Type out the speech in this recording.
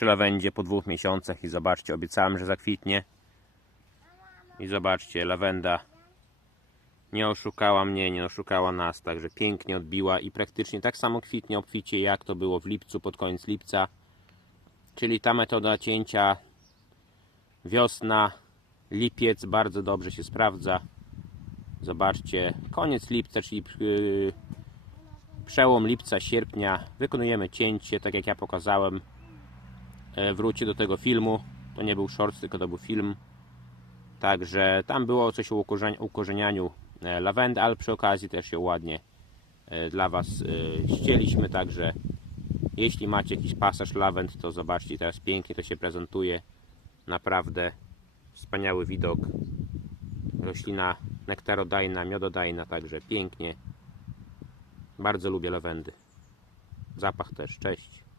przy lawendzie po dwóch miesiącach i zobaczcie, obiecałem, że zakwitnie. I zobaczcie, lawenda nie oszukała mnie, nie oszukała nas, także pięknie odbiła i praktycznie tak samo kwitnie obficie jak to było w lipcu, pod koniec lipca. Czyli ta metoda cięcia wiosna, lipiec bardzo dobrze się sprawdza. Zobaczcie, koniec lipca, czyli yy, przełom lipca, sierpnia wykonujemy cięcie, tak jak ja pokazałem. E, Wróćcie do tego filmu. To nie był short, tylko to był film. Także tam było coś o ukorzenianiu e, lawendy, ale przy okazji też ją ładnie e, dla Was ścieliśmy. Także jeśli macie jakiś pasaż lawend, to zobaczcie teraz pięknie to się prezentuje. Naprawdę wspaniały widok. Roślina nektarodajna, miododajna, także pięknie. Bardzo lubię lawendy. Zapach też. Cześć.